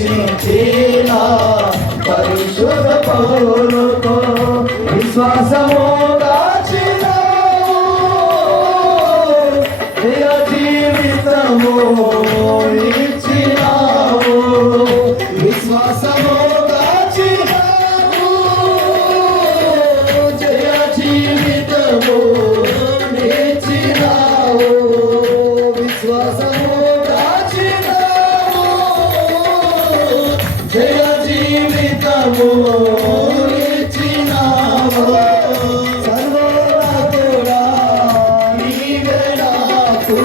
రక్షించిన పరిశుద్ధ పౌరుతో విశ్వాసము దాచినావు, జయ జీవితము ఇచ్చినావు, విశ్వాసము దాచినావు, జయ జీవితము ఇచ్చినావు, విశ్వాసము దాచినావు, జయ జీవితము ఇచ్చినావు. సర్వోన్నతుడా నీవే నాకు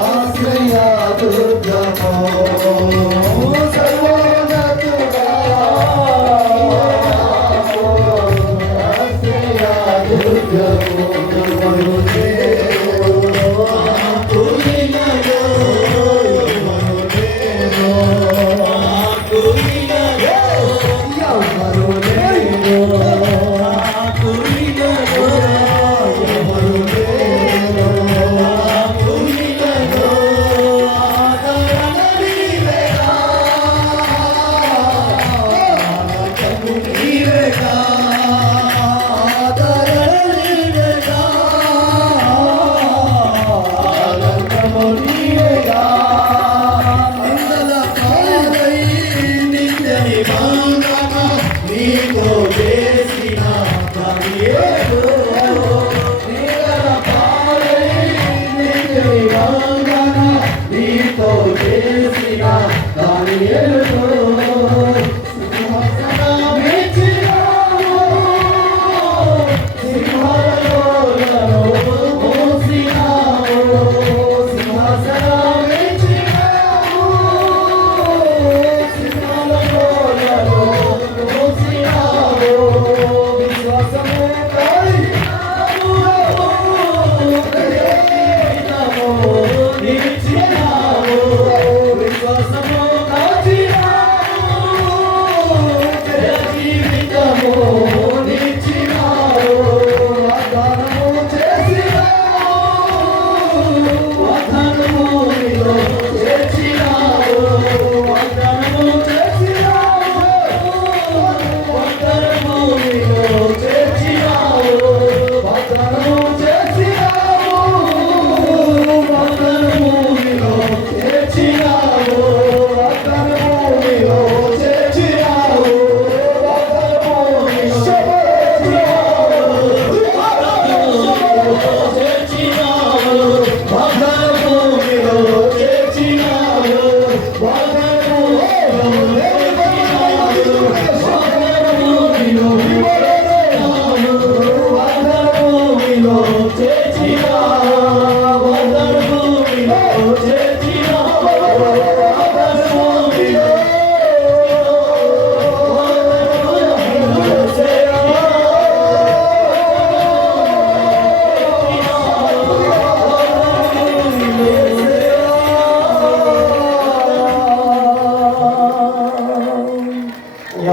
ఆశ్రయ దుర్గము, సర్వోన్నతుడా ఆశ్రయ దుర్గము.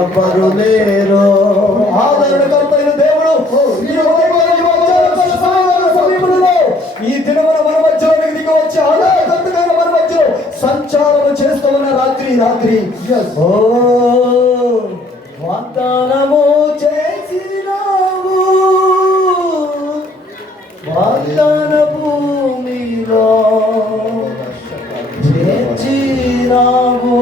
ఎవ్వరు లేరు ఆదరణకర్తైన దేవుడు ఈ దినమున మన మధ్యలోనికి దిగి వచ్చి ఆదరణకర్తైన మన మధ్యలో సంచారం చేస్తూ ఉన్న రాత్రి ఓ వాగ్దానము చేసినావు, వాగ్దాన భూమిలో చేర్చినావు.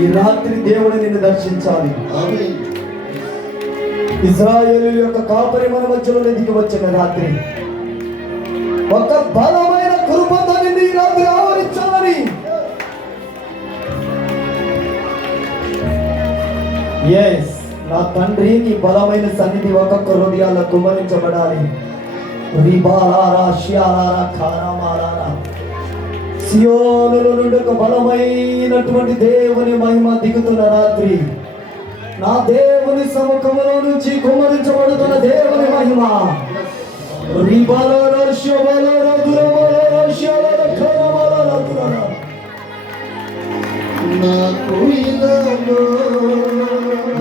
ఈ రాత్రి దేవుడు నిన్ను దర్శించాలి. ఇశ్రాయేలు యొక్క కాపరి మన మధ్యలో దిగి వచ్చిన రాత్రి ఒక బలమైన కృపతో నిన్ను ఈ రాత్రి ఆవరించాలని. ఎస్ నా తండ్రి, నీ బలమైన సన్నిధి ఒక్కొక్క హృదయాల్లో కుమ్మరించబడాలి. సియోనులో నుండి ఒక బలమైనటువంటి దేవుని మహిమ దిగుతున్న రాత్రి, నా దేవుని సముఖములో నుంచి కుమ్మరించబడుతున్న దేవుని మహిమ.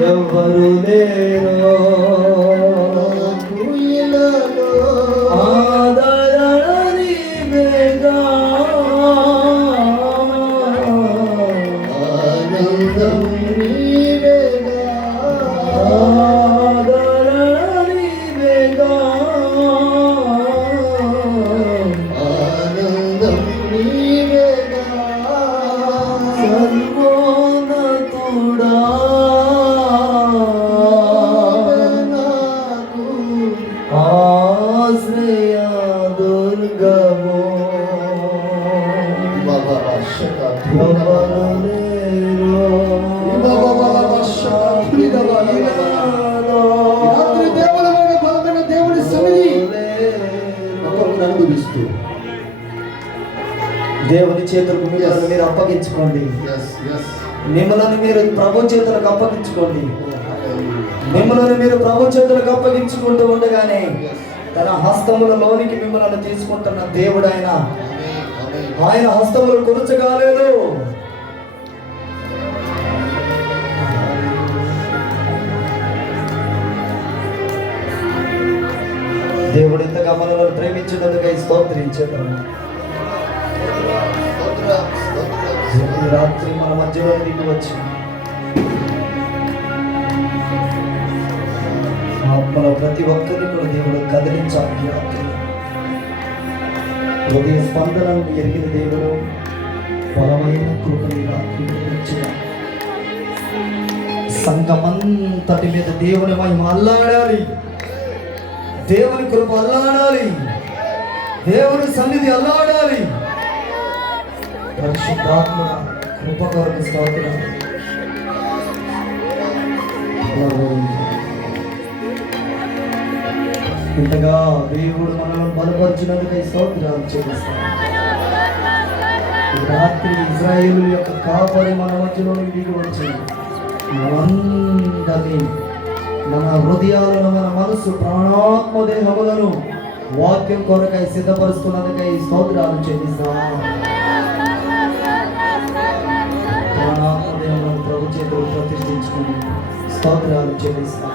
ఎవరు లేరు ఆనందం నీవేగా సర్వోన్నతుడా నాకు ఆశ్రయ దుర్గమో దేవుని సన్నిధి అనుభవిస్తూ దేవుని చేతులకు మిమ్మల్ని మీరు అప్పగించుకోండి. మిమ్మల్ని మీరు ప్రభు చేతులకు అప్పగించుకోండి. మిమ్మల్ని మీరు ప్రభు చేతులకు అప్పగించుకుంటూ ఉండగానే తన హస్తములలోనికి మిమ్మల్ని తీసుకుంటున్న దేవుడు ఆయన హస్తములు కొరచగాలేదు. దేవుడు ఇంతగా మనల్ని ప్రేమించినందుకై స్తోత్రించేద్దాము. ఈ రాత్రి మన మధ్యలో దిగి వచ్చి ఆత్మలో ప్రతి ఒక్కరిని కూడా దేవుడు కదిలించాలి. ఈ రాత్రి హృదయ స్పందనను ఎరిగిన దేవుడు బలమైన కృపని రాత్రి సంఘమంతటి మీద దేవుని మహిమ అల్లాడాలి. దేవుని కృప అల్లాడాలి. దేవుని సన్నిధి అల్లాడాలి. పరిశుద్ధాత్మ కృప కొరకు స్తోత్రం. ఇంతగా దేవుడు మనల్ని బలపరిచినందుకై స్తోత్రాలు చెల్లిస్తాం. రాత్రి ఇజ్రాయేలు యొక్క కాపరి మన మధ్యలో దిగి వచ్చి మనందరినీ మన హృదయాలను మన మనసు ప్రాణాత్మ దేహములను వాక్యం కొరకై సిద్ధపరుస్తున్నందుకై స్తోత్రాలు చెల్లిస్తాం. ప్రాణాత్మ దేహములను ప్రభు చేతులు ప్రతిష్ఠించుకుని స్తోత్రాలు చెల్లిస్తాం.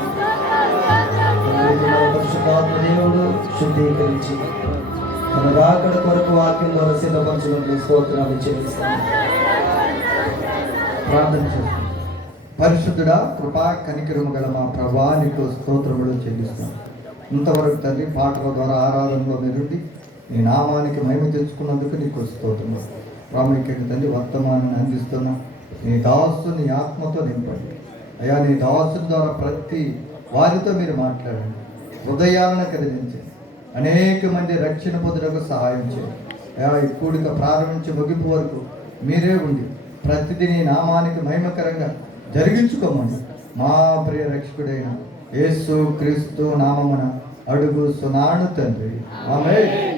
పరిశుద్ధాత్మ దేవుడు శుద్ధీకరించి మన రాకడ కొరకు వాక్యం ద్వారా సిద్ధపరచినట్లు స్తోత్రాలు చెల్లిస్తాం. ప్రార్థన చేస్తాం. పరిశుద్ధుడా, కృపా కనికరము గల మా ప్రభా, నీకు స్తోత్రములు చెల్లిస్తాం. ఇంతవరకు తల్లి పాటల ద్వారా ఆరాధనలో మెరుండి నీ నామానికి మహిమ తెచ్చుకున్నందుకు నీకు స్తోత్రము. ప్రాముఖ్యంగా తల్లి వర్తమానాన్ని అందిస్తున్నాం. నీ దాసుని ఆత్మతో నింపండి అయ్యా. నీ దాసుని ద్వారా ప్రతి వారితో మీరు మాట్లాడండి. హృదయాలను కదిలించండి. అనేక మంది రక్షణ పొందుటకు సహాయం చేయండి అయ్యా. ఈ కూడిక ప్రారంభించి ముగింపు వరకు మీరే ఉండి ప్రతిదీ నీ నామానికి మహిమకరంగా జరిగించుకోమని మా ప్రియ రక్షకుడైన యేసు క్రీస్తు నామమున అడుగు సునాను తండ్రి. ఆమేన్.